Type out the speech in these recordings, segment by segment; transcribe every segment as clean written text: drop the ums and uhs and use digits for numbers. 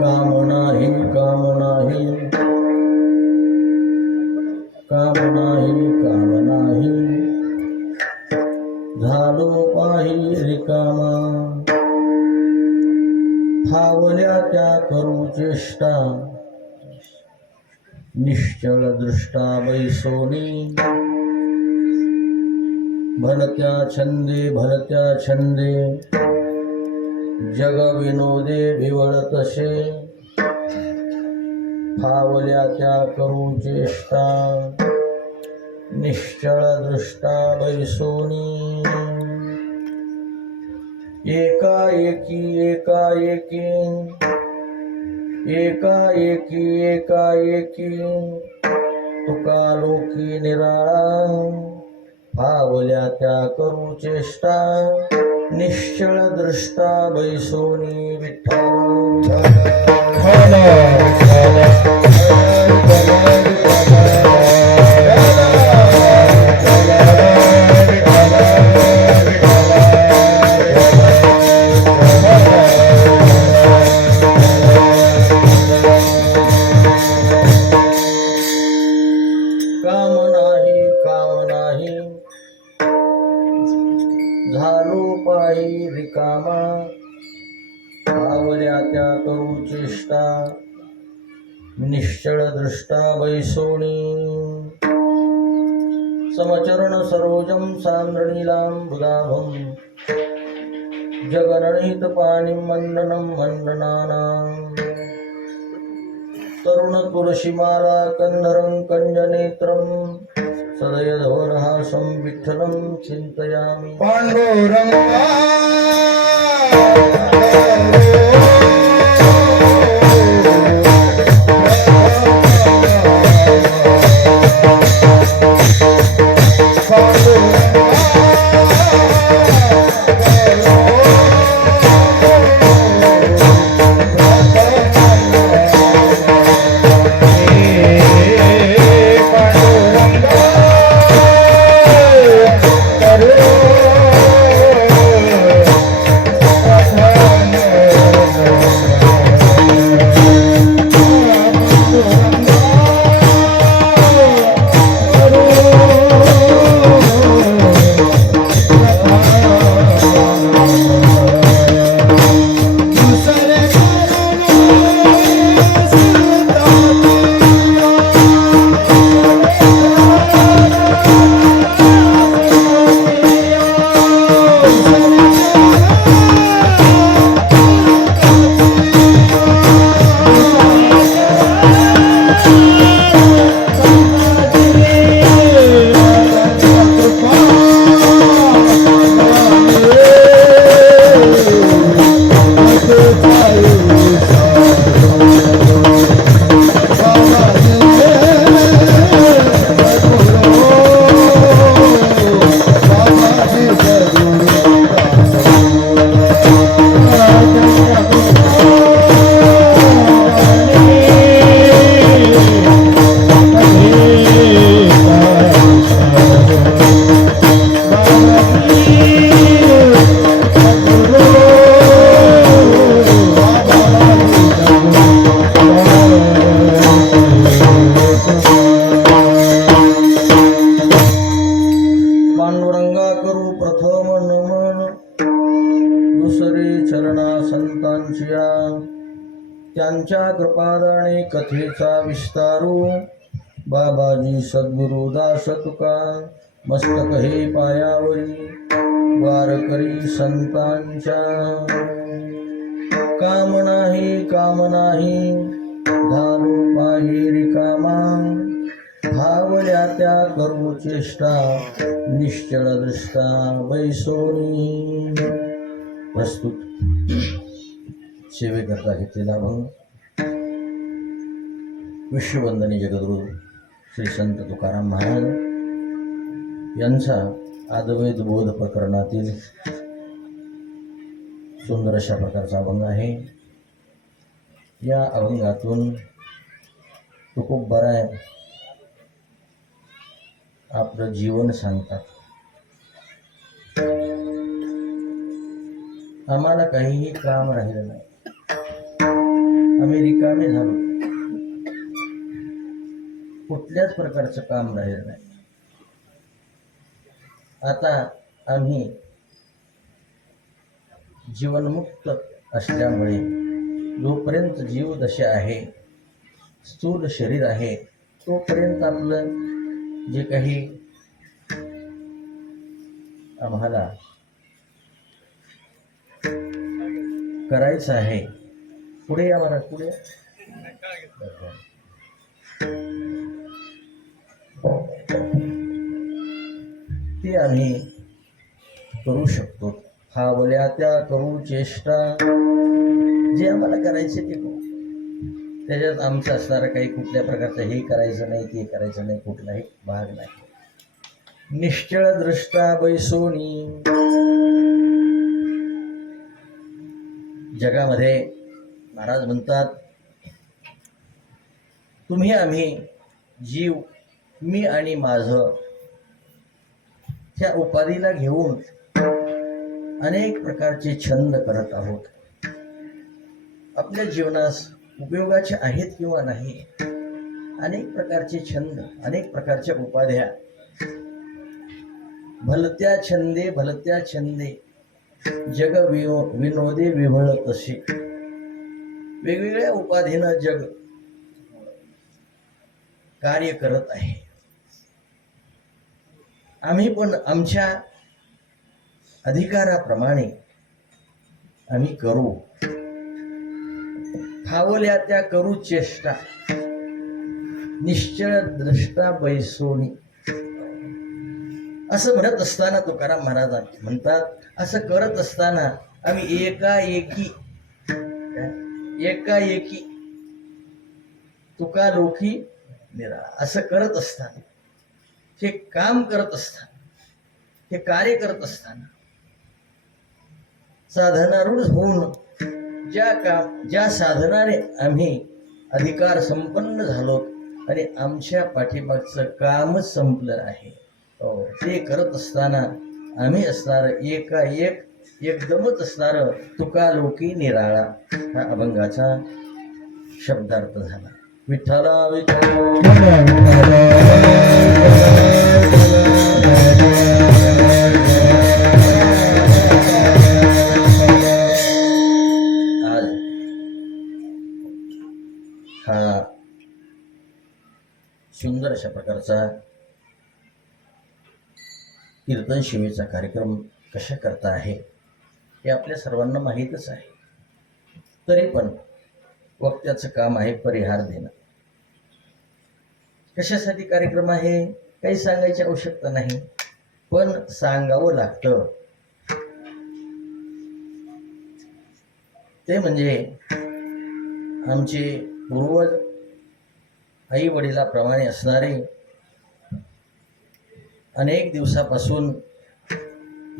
काम नाही काम नाही काम नाही काम नाही झालो पाही रिकामा फावल्या त्या करू चेष्टा निश्चळ दृष्टा बैसोनी भलत्या छंदे जग विनोदे भिवळतसे फावल्या त्या करू चेष्टा निश्चळ दृष्टा बैसोनी एकाएकी तुका लोकी निराळा फावल्या त्या करू चेष्टा निश्चळ दृष्टा बैसोनी विठ्ठल झालो पायी रिकामा फावल्या त्या करू चेष्टा निश्चळ दृष्टा बैसोनी समचरण सरोजम सांद्रणीलांबुदाभं जगननीत पाणिं मंडनं मंडनानां तरुण तुलसीमाला कंधरं कंजनेत्रं सदयधवलहासं विठ्ठलं चिन्तयामि पांडुरंगा त्यांच्या कृपादाने कथेचा विस्तारू बाबाजी सद्गुरु दास तुका मस्तक हे पायावरी वारकरी संतांच्या काम नाही झालो पायी रिकामा भावल्या त्या करू चेष्टा निश्चळ दृष्टा बैसोनी प्रस्तुत सेवेकरता घेतलेला भंग विश्ववंदनीय जगद्गुरु श्री संत तुकाराम महाराज यांचा अद्वैत बोध प्रकरणातील सुंदर अशा प्रकारचा अभंग आहे। या अभंगातून तुकोबराय आपलं जीवन सांगतात। आम्हाला काहीही काम राहिलं नाही, आम्ही रिकामे झालो, कुठल्याच प्रकारचं काम राहिलं नाही. आता आम्ही जीवनमुक्त असल्यामुळे जोपर्यंत जीवदशा आहे, स्थूल शरीर आहे, तोपर्यंत आपलं जे काही आम्हाला करायचं आहे, पुढे या मला पुढे ते आम्ही करू शकतो. फावल्या त्या करू चेष्टा, जे आम्हाला करायचे ते करू. त्याच्यात आमचं असणारं काही कुठल्या प्रकारचं हे करायचं नाही, ते करायचं नाही, कुठलाही भाग नाही. निश्चळ दृष्टा बैसोनी. जगामध्ये महाराज म्हणतात, तुम्ही आम्ही जीव, मी आणि माझं, त्या उपाधीला घेऊन अनेक प्रकारचे छंद करत आहोत. आपल्या जीवनास उपयोगाचे आहेत किंवा नाही, अनेक प्रकारचे छंद, अनेक प्रकारच्या उपाध्या. भलत्या छंदे भलत्या छंदे, जग विनोदे विभळ तसे. वेगवेगळ्या उपाधीनं जग कार्य करत आहे. आम्ही पण आमच्या अधिकाराप्रमाणे आम्ही करू. फावल्या त्या करू चेष्टा, निश्चळ दृष्टा बैसोनी. असं म्हणत असताना तुकाराम महाराज म्हणतात, असं करत असताना आम्ही एकाएकी तुका लोकी निरा, असं करत असताना, हे काम करत असताना, हे कार्य करत असताना साधनारूढ होऊन ज्या साधनाने आम्ही अधिकार संपन्न झालो आणि आमच्या पाठीमागचं कामच संपलं आहे, ते करत असताना आम्ही असणार एकाएक एकदमच असणार तुका लोकी निराळा. हा अभंगाचा शब्दार्थ झाला. विठ्ठला आज हा सुंदर अशा प्रकारचा कीर्तन शिवेचा कार्यक्रम कशा करता आहे हे आपल्या सर्वांना माहीतच आहे. तरी पण वक्त्याचं काम आहे परिहार देणं. कशासाठी कार्यक्रम आहे काही सांगायची आवश्यकता नाही, पण सांगावं लागतं. ते म्हणजे आमचे पूर्वज आई वडिलाप्रमाणे असणारे अनेक दिवसापासून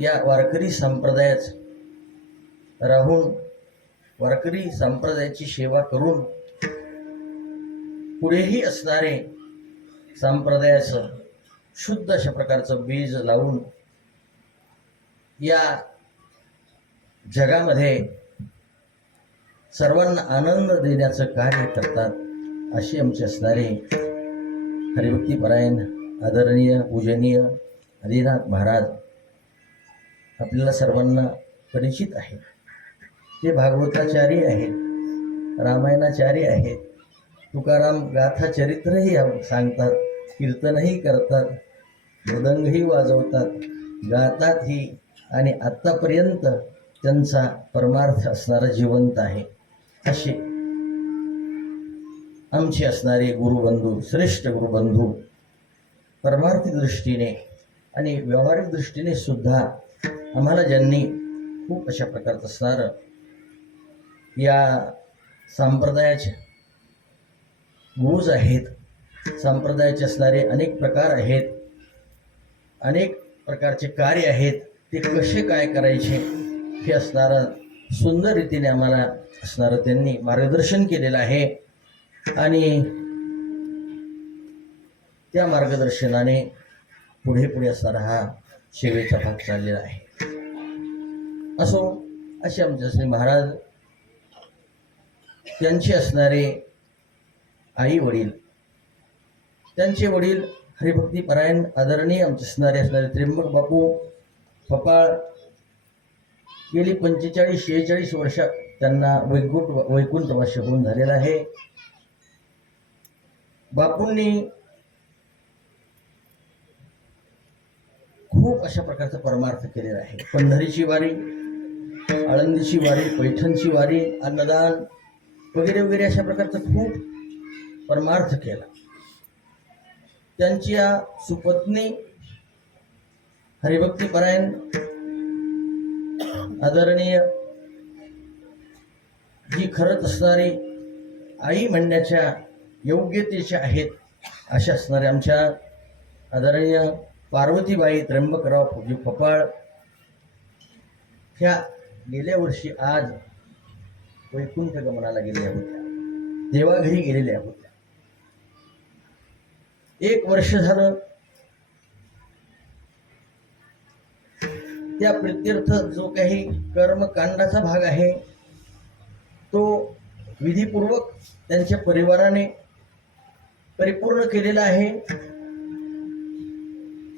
या वारकरी संप्रदायात राहून वारकरी संप्रदायाची सेवा करून पुढेही असणारे संप्रदायाचं शुद्ध अशा प्रकारचं बीज लावून या जगामध्ये सर्वांना आनंद देण्याचं कार्य करतात. अशी आमचे असणारे हरिभक्तीपरायण आदरणीय पूजनीय आदिनाथ महाराज आपल्याला सर्वांना परिचित आहे. ते भागवताचार्य आहेत, रामायणाचार्य आहेत, तुकाराम गाथा चरित्रही सांगतात, कीर्तनही करतात, मृदंगही वाजवतात, गातातही, आणि आत्तापर्यंत त्यांचा परमार्थ असणारा जिवंत आहे. असे आमचे असणारे गुरुबंधू, श्रेष्ठ गुरुबंधू, परमार्थी दृष्टीने आणि व्यावहारिक दृष्टीने सुद्धा आम्हाला ज्यांनी खूप अशा प्रकारचं असणारं या संप्रदायाचे गुरुज आहेत, संप्रदायाचे असणारे अनेक प्रकार आहेत, अनेक प्रकारचे कार्य आहेत, ते कसे काय करायचे हे असणारं सुंदर रीतीने आम्हाला असणारं त्यांनी मार्गदर्शन केलेलं आहे. आणि त्या मार्गदर्शनाने पुढे पुढे असणारा हा सेवेचा भाग चाललेला आहे. असो, असे आमचे श्री महाराज त्यांचे असणारे आई वडील, त्यांचे वडील हरिभक्ती परायण आदरणीय आमचे असणारे त्र्यंबक बापू फपाळ, गेली 45-46 वर्ष त्यांना वैकुंठवास होऊन झालेला आहे. बापूंनी खूप अशा प्रकारचा परमार्थ केलेला आहे. पंढरीची वारी, आळंदीची वारी, पैठणची वारी, अन्नदान वगैरे वगैरे अशा प्रकारचा खूप परमार्थ केला. त्यांच्या सुपत्नी हरिभक्ती परायण आदरणीय जी खरंच असणारी आई म्हणण्याच्या योग्यतेच्या आहेत अशा असणाऱ्या आमच्या आदरणीय पार्वतीबाई त्र्यंबकराव फुजी फपाळ ह्या गेल्या वर्षी आज वैकुंठ गमनाला गेलेल्या होत्या, देवाघरी गेलेल्या होत्या. 1 वर्ष झालं त्या प्रित्यर्थ जो काही कर्मकांडाचा भाग आहे तो विधीपूर्वक त्यांच्या परिवाराने परिपूर्ण केलेला आहे.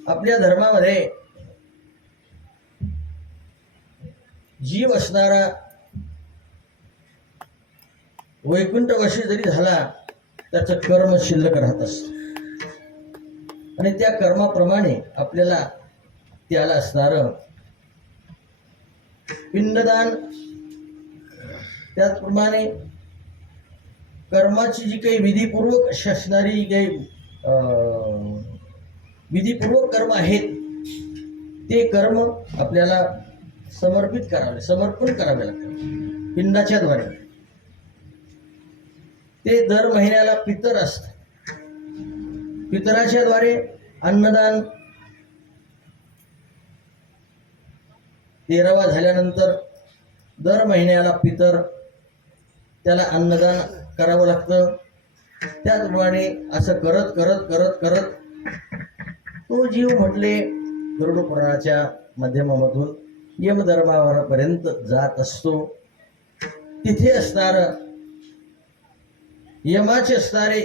आपल्या धर्मामध्ये जीव असणारा वैकुंठवासी जरी झाला त्याचं कर्म शिल्लक राहत असतं आणि त्या कर्माप्रमाणे आपल्याला त्याला असणारं पिंडदान, त्याचप्रमाणे कर्माची जी काही विधीपूर्वक असणारी काही विधीपूर्वक कर्म आहेत ते कर्म आपल्याला समर्पण करावे लागते पिंडाच्या द्वारे. ते दर महिन्याला पितर असतं, पितराच्या द्वारे अन्नदान 13वा झाल्यानंतर दर महिन्याला पितर त्याला अन्नदान करावं लागतं. त्याचप्रमाणे असं करत करत करत करत तो जीव म्हटले गरुड पुराणाच्या माध्यमामधून यमधर्मावरपर्यंत जात असतो. तिथे असणार यमाचे असणारे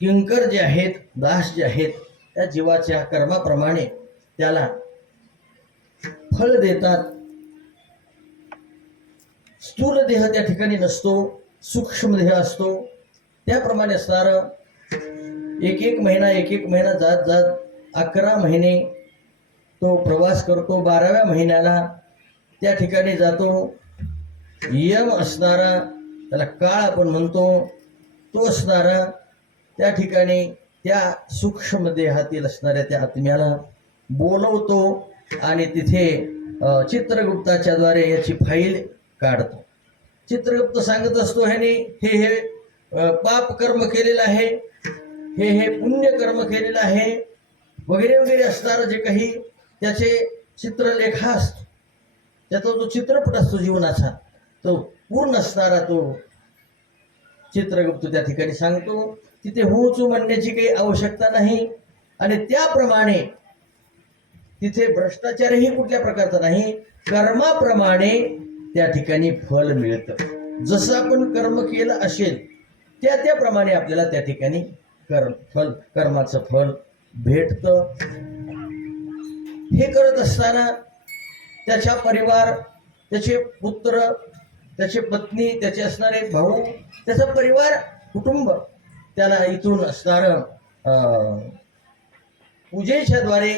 किंकर जे आहेत, दास जे आहेत, त्या जीवाच्या कर्माप्रमाणे त्याला फळ देतात. स्थूल देह त्या ठिकाणी नसतो, सूक्ष्म देह असतो. त्याप्रमाणे असणार एक एक महिना जात जात 11 महिने तो प्रवास करतो. 12व्या महिन्याला त्या ठिकाणी जातो. यम असणारा, त्याला काळ आपण म्हणतो, तो असणारा त्या ठिकाणी त्या सूक्ष्म देहातील असणाऱ्या त्या आत्म्याला बोलवतो आणि तिथे चित्रगुप्ताच्या द्वारे याची फाईल काढतो. चित्रगुप्त सांगत असतो ह्याने हे पाप कर्म केलेलं आहे, हे पुण्य कर्म केलेलं आहे वगैरे वगैरे असणारं जे काही त्याचे चित्रलेखा असतो, त्याचा जो चित्रपट असतो जीवनाचा, तो पूर्ण असणारा तो चित्रगुप्त त्या ठिकाणी सांगतो. तिथे होचू म्हणण्याची काही आवश्यकता नाही आणि त्याप्रमाणे तिथे भ्रष्टाचारही कुठल्या प्रकारचा नाही. कर्माप्रमाणे त्या ठिकाणी फल मिळतं. जसं आपण कर्म केलं असेल त्याप्रमाणे आपल्याला त्या ठिकाणी कर्माचं फल भेटतं. हे करत असताना त्याचा परिवार, त्याचे पुत्र, त्याची पत्नी, त्याचे असणारे भाऊ, त्याचा परिवार कुटुंब त्याला इथून असणारं पूजेच्या द्वारे,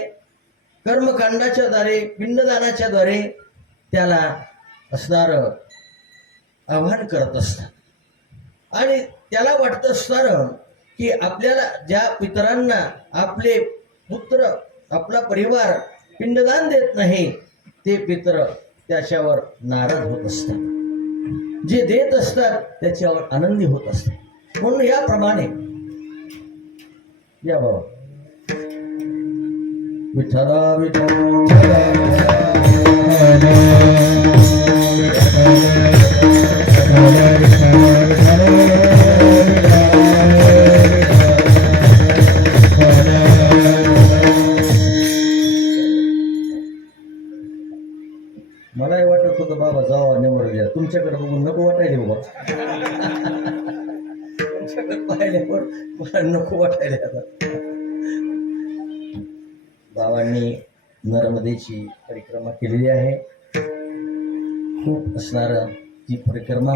कर्मकांडाच्या द्वारे, पिंडदानाच्या द्वारे त्याला असणारं आवाहन करत असतात आणि त्याला वाटतं असणारं की आपल्याला ज्या पितरांना आपले पुत्र, आपला परिवार पिंडदान देत नाही ते पितर त्याच्यावर नाराज होत असतात, जे देत असतात त्याच्यावर आनंदी होत असतात. म्हणून याप्रमाणे या बाबा विठ्ठला विठ्ठला मलाही वाटत होतं बाबा जावा निवड घ्या, तुमच्याकडे बघून नको वाटायला बाबा. पाहिल्यावर मला नको वाटायला आता. बाबांनी नर्मदेची परिक्रमा केलेली आहे. खूप असणारं ती परिक्रमा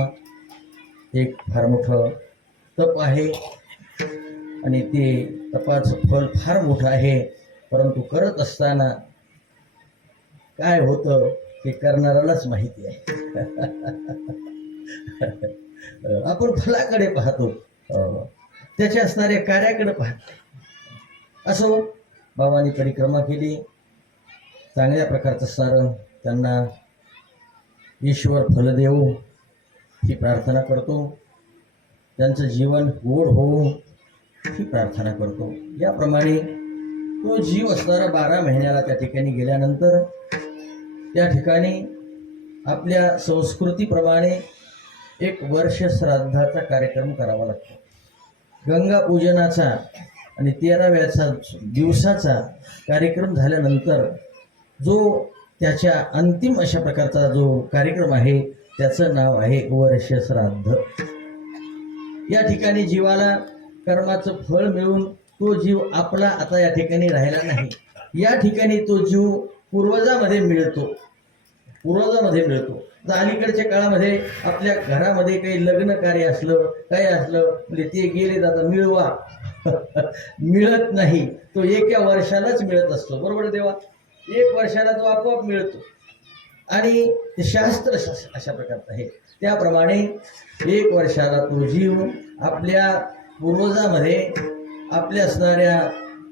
एक फार मोठं तप आहे आणि ते तपाचं फल फार मोठं आहे. परंतु करत असताना काय होतं हे करणाऱ्यालाच माहिती आहे. आपण फलाकडे पाहतो, त्याच्या असणाऱ्या कार्याकडे पाहतो. असो, बाबांनी परिक्रमा केली, चांगल्या प्रकारचं असणारं त्यांना ईश्वर फल देवो ही प्रार्थना करतो. त्यांचं जीवन गोड होवो ही प्रार्थना करतो. याप्रमाणे तो जीव असणारा 12 महिन्याला त्या ठिकाणी गेल्यानंतर त्या ठिकाणी आपल्या संस्कृतीप्रमाणे एक वर्ष श्राद्धाचा कार्यक्रम करावा लागतो. गंगा पूजनाचा आणि 13व्या दिवसाचा कार्यक्रम झाल्यानंतर जो त्याच्या अंतिम अशा प्रकारचा जो कार्यक्रम आहे त्याचं नाव आहे वर्ष श्राद्ध. या ठिकाणी जीवाला कर्माचं फळ मिळून तो जीव आपला आता या ठिकाणी राहिला नाही. या ठिकाणी तो जीव पूर्वजामध्ये मिळतो. अलीकडच्या काळामध्ये आपल्या घरामध्ये काही लग्न कार्य असलं काही असलं म्हणजे ते गेले जातात मिळवा मिळत नाही. तो एका वर्षालाच मिळत असतो. बरोबर देवा, 1 वर्षाला तो आपोआप मिळतो. आणि ते शास्त्र अशा प्रकारचं आहे. त्याप्रमाणे 1 वर्षाला तो जीव आपल्या पूर्वजामध्ये आपल्या असणाऱ्या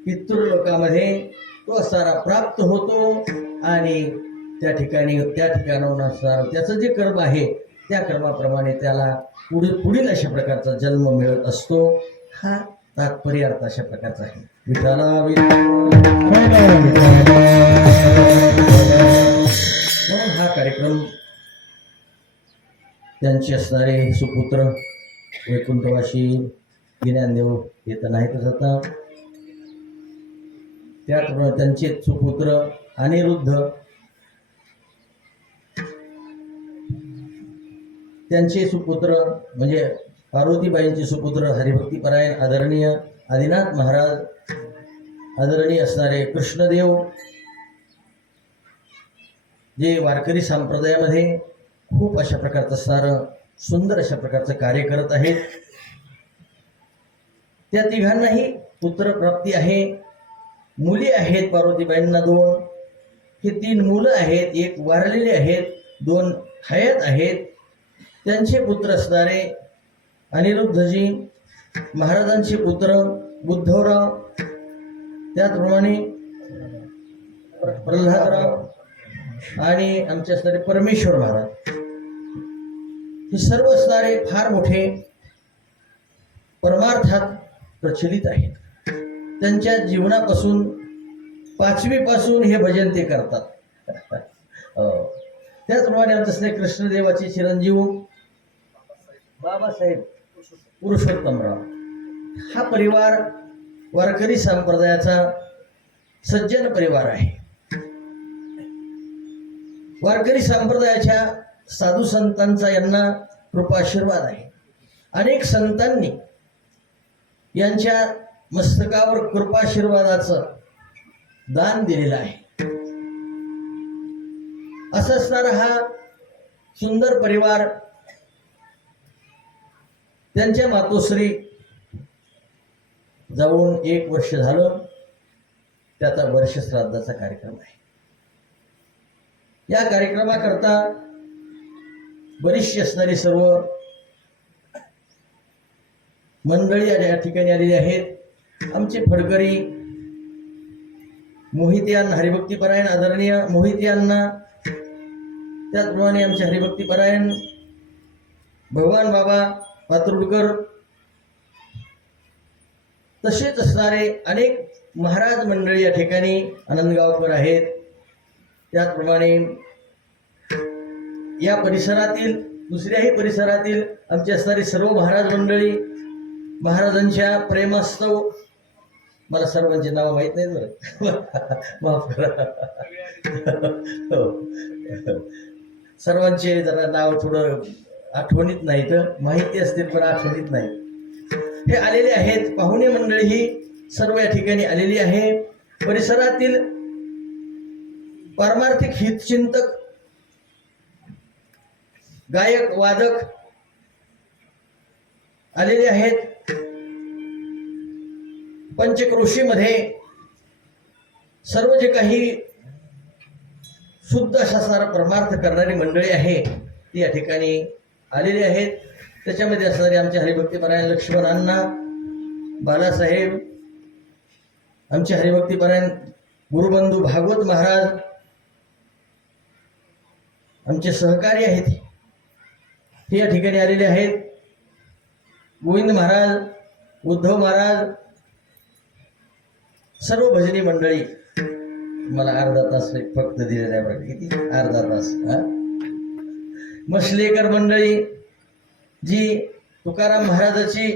पितृलोकामध्ये तो असणारा प्राप्त होतो आणि त्या ठिकाणाहून असणारं त्याचं जे कर्म आहे त्या कर्माप्रमाणे त्याला पुढील अशा प्रकारचा जन्म मिळत असतो. हा तात्पर्य अर्थ अशा प्रकारचा आहे. विठाला म्हणून हा कार्यक्रम त्यांचे असणारे सुपुत्र वैकुंठवासी ज्ञानदेव येत नाहीतच आता. त्याचप्रमाणे त्यांचे सुपुत्र अनिरुद्ध, त्यांचे सुपुत्र म्हणजे पार्वतीबाईंचे सुपुत्र हरिभक्तीपरायण आदरणीय आदिनाथ महाराज, आदरणीय असणारे कृष्णदेव, जे वारकरी संप्रदायामध्ये खूप अशा प्रकारचं असणारं सुंदर अशा प्रकारचं कार्य करत आहेत. त्या तिघांनाही पुत्रप्राप्ती आहे. मुली आहेत पार्वतीबाईंना 2. हे 3 मुलं आहेत. 1 वारलेले आहेत, 2 हयात आहेत. त्यांचे पुत्र असणारे अनिरुद्धजी, महाराजांचे पुत्र बुद्धवराव, त्याचप्रमाणे प्रल्हादराव आणि आमचे असणारे परमेश्वर महाराज, हे सर्व असणारे फार मोठे परमार्थात प्रचलित आहेत. त्यांच्या जीवनापासून 5वी पासून हे भजन ते करतात. त्याचप्रमाणे आमचे असणारे कृष्णदेवाचे चिरंजीव बाबासाहेब पुरुषोत्तमराव, हा परिवार वारकरी संप्रदायाचा सज्जन परिवार आहे. वारकरी संप्रदायाच्या साधू संतांचा यांना कृपाशीर्वाद आहे. अनेक संतांनी यांच्या मस्तकावर कृपाशीर्वादाचं दान दिलेलं आहे. असं असणारा हा सुंदर परिवार त्यांच्या मातोश्री जाऊन 1 वर्ष झालं. त्याचा वर्ष श्राद्धाचा कार्यक्रम आहे. या कार्यक्रमाकरता बरीचशी असणारी सर्व मंडळी या ठिकाणी आलेली आहेत. आमचे फडकरी मोहितियान हरिभक्तीपरायण आदरणीय मोहितियांना, त्याचप्रमाणे आमचे हरिभक्तीपरायण भगवान बाबा पातुर्डकर, तसेच असणारे अनेक महाराज मंडळी या ठिकाणी आनंदगावकर आहेत. त्याचप्रमाणे या परिसरातील दुसऱ्याही परिसरातील आमची असणारी सर्व महाराज मंडळी, महाराजांच्या प्रेमास्तव, मला सर्वांची नावं माहीत नाही बरं माफ करा, सर्वांचे जरा नाव थोडं आठवणीत नाही, तर माहिती असतील पण आठवणीत नाही. हे आलेले आहेत. पाहुणे मंडळी ही सर्व या ठिकाणी आलेली आहे. परिसरातील पारमार्थिक हितचिंतक, गायक, वादक आलेले आहेत. पंचक्रोशीमध्ये सर्व जे काही शुद्ध असा सारा परमार्थ करणारी मंडळी आहे ती या ठिकाणी आलेली आहेत. त्याच्यामध्ये असणारे आमचे हरिभक्तीपरायण लक्ष्मण अण्णा, बालासाहेब, आमचे हरिभक्तीपरायण गुरुबंधू भागवत महाराज, आमचे सहकारी आहेत हे या ठिकाणी आलेले आहेत. गोविंद महाराज, उद्धव महाराज, सर्व भजनी मंडळी. मला अर्धा तास फक्त दिलेला आहे बरं. किती? अर्धा तास. मसलेकर मंडळी जी तुकाराम महाराजाची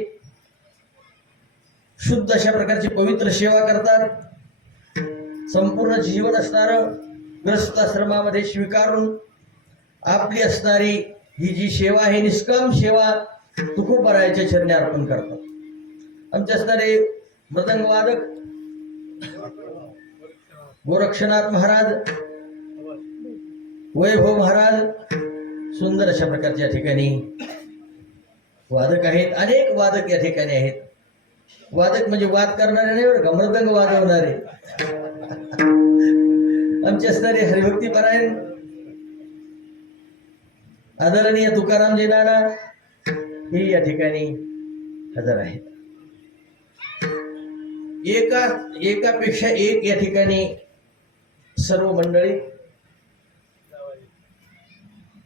शुद्ध अशा प्रकारची पवित्र सेवा करतात. संपूर्ण जीवन असणारं ग्रस्ताश्रमामध्ये स्वीकारून आपली असणारी ही जी सेवा आहे, निष्काम सेवा तुकोबारायाच्या चरणी अर्पण करतात. आमचे असणारे मृदंग वादक गोरक्षनाथ महाराज, वैभव महाराज, सुंदर अशा प्रकारच्या ठिकाणी वादक आहेत. अनेक वादक या ठिकाणी आहेत. वादक म्हणजे वाद करणारे नाही बरं का, मृदंग वाजवणारे. आमचे असणारे हरिभक्तीपरायण आदरणीय तुकारामजी नाना हे या ठिकाणी हजर आहेत. एकापेक्षा एक या ठिकाणी सर्व मंडळी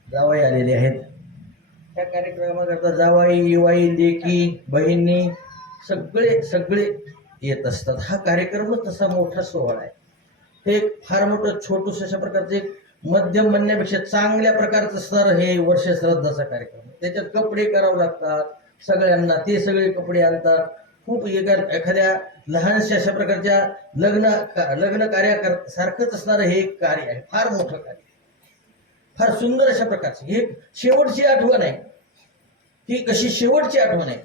जावाई आलेले आहेत. त्या कार्यक्रमाकरता जावाई, युवाई, लेकी, बहिणी सगळे येत असतात. हा कार्यक्रमच तसा मोठा सोहळा आहे. हे एक फार मोठं छोटूस अशा प्रकारचं एक मध्यम म्हणण्यापेक्षा चांगल्या प्रकारचं असणार हे वर्ष श्राद्धाचा कार्यक्रम. त्याच्यात कपडे करावे लागतात सगळ्यांना, ते सगळे कपडे आणतात. खूप एखाद्या लहानशा अशा प्रकारच्या लग्न कार्यासारखंच असणारं हे एक कार्य आहे. फार मोठं कार्य, फार सुंदर अशा प्रकारचं. ही शेवटची आठवण आहे. ही कशी शेवटची आठवण आहे,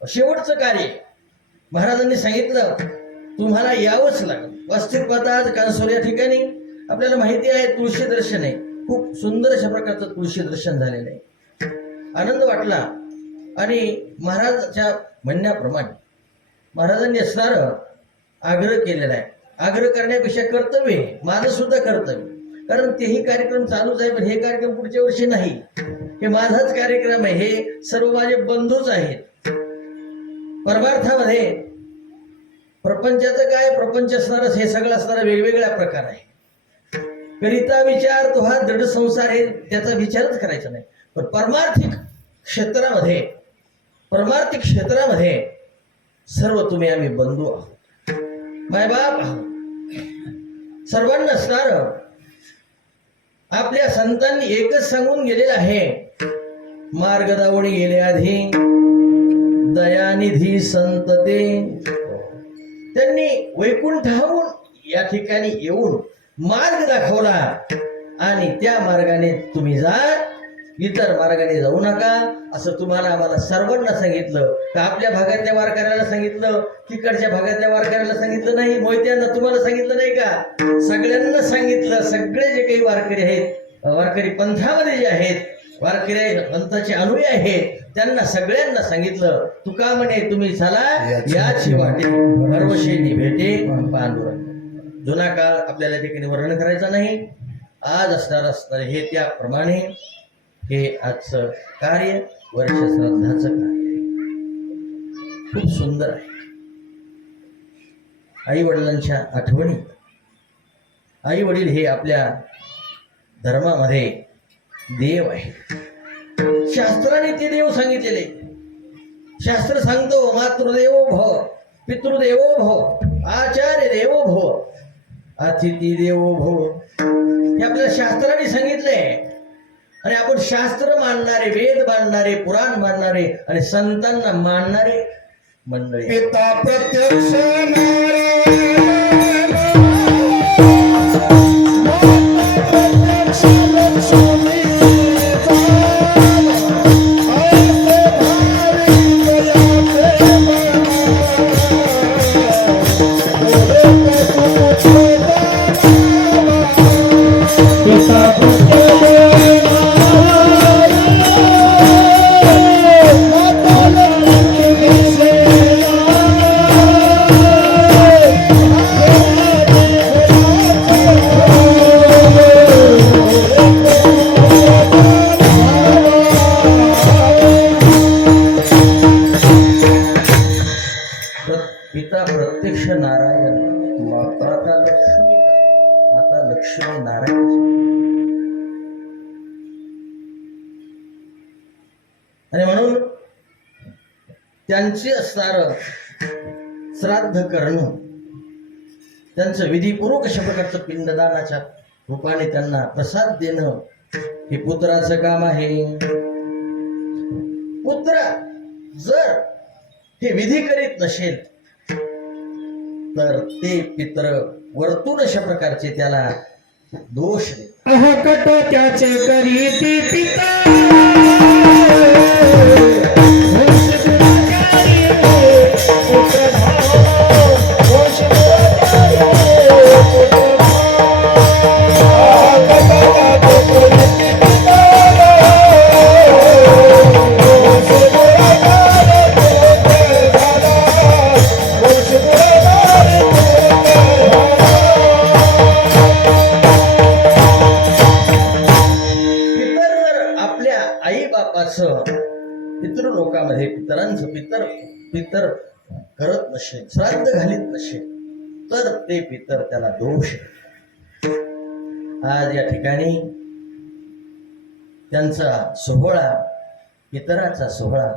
शेवटचं कार्य. महाराजांनी सांगितलं तुम्हाला यावंच लागेल. वास्तविक पाहता आज कानसोर या ठिकाणी आपल्याला माहिती आहे तुळशी दर्शन आहे. खूप सुंदर अशा प्रकारचं तुळशी दर्शन झालेलं आहे. आनंद वाटला. आणि महाराजांच्या म्हणण्याप्रमाणे महाराजांनी असणारं आग्रह केलेला आहे. आग्रह करण्यापेक्षा कर्तव्य आहे, माझं सुद्धा कर्तव्य. कारण तेही कार्यक्रम चालूच आहे, पण हे कार्यक्रम पुढच्या वर्षी नाही. हे माझाच कार्यक्रम आहे. हे सर्व माझे बंधूच आहेत. परमार्थामध्ये प्रपंचाचं काय, प्रपंच असणारच, हे सगळं असणारा वेगवेगळ्या प्रकार आहे. करिता विचार तो हा दृढ संसार आहे, त्याचा विचारच करायचा नाही. पण परमार्थिक क्षेत्रामध्ये सर्व तुम्ही आम्ही बंधू आहोत, मायबाप आहोत. सर्वांना असणार आपल्या संतांनी एकच सांगून गेलेलं आहे, मार्ग दावणी गेले आधी दयानिधी संत ते. त्यांनी वैकुंठाहून या ठिकाणी येऊन मार्ग दाखवला आणि त्या मार्गाने तुम्ही जा, इतर मार्गाने जाऊ नका असं तुम्हाला आम्हाला सर्वांना सांगितलं. का आपल्या भागातल्या वारकऱ्याला सांगितलं, तिकडच्या भागातल्या वारकऱ्याला सांगितलं नाही, मोहित्यांना तुम्हाला सांगितलं नाही का? सगळ्यांना सांगितलं. सगळे जे काही वारकरी आहेत, वारकरी पंथामध्ये जे आहेत, वारकरी पंथाचे अनुयायी आहेत, त्यांना सगळ्यांना सांगितलं तुका म्हणे तुम्ही चला याची वाटे हरवशेनी भेटे पांडुरंग. जुना काळ आपल्याला ठिकाणी वर्णन करायचं नाही. आज असणार हे त्याप्रमाणे हे आजचं कार्य वर्ष श्राद्धाचं कार्य खूप सुंदर आहे. आई वडिलांच्या आठवणी. आई वडील हे आपल्या धर्मामध्ये देव आहे. शास्त्राने ते देव सांगितलेले. शास्त्र सांगतो मातृदेवो भव, पितृदेवो भव, आचार्य देवो भव, अतिथी देवो भव. हे आपल्याला शास्त्राने सांगितलंय. आणि आपण शास्त्र मानणारे, वेद मानणारे, पुराण मानणारे आणि संतांना मानणारे मंडळी. पिता प्रत्यक्ष लक्ष्मी पिता प्रत्यक्ष नारायण, माता लक्ष्मी, आता लक्ष्मी नारायण. आणि म्हणून त्यांची असणार श्राद्ध करणं, त्यांचं विधीपूर्वक अशा प्रकारचं पिंडदानाच्या रूपाने त्यांना प्रसाद देणं हे पुत्राचं काम आहे. पुत्र जर हे विधी करीत नसेल तर ते पित्र वर्तून अशा प्रकारचे त्याला दोष देतात. अहकट त्याचे करीती पिता पितृलोकामध्ये पितरांचं पितर करत नसेल, श्राद्ध घालीत नसेल तर ते पितर त्याला दोष. आज या ठिकाणी त्यांचा सोहळा, पितराचा सोहळा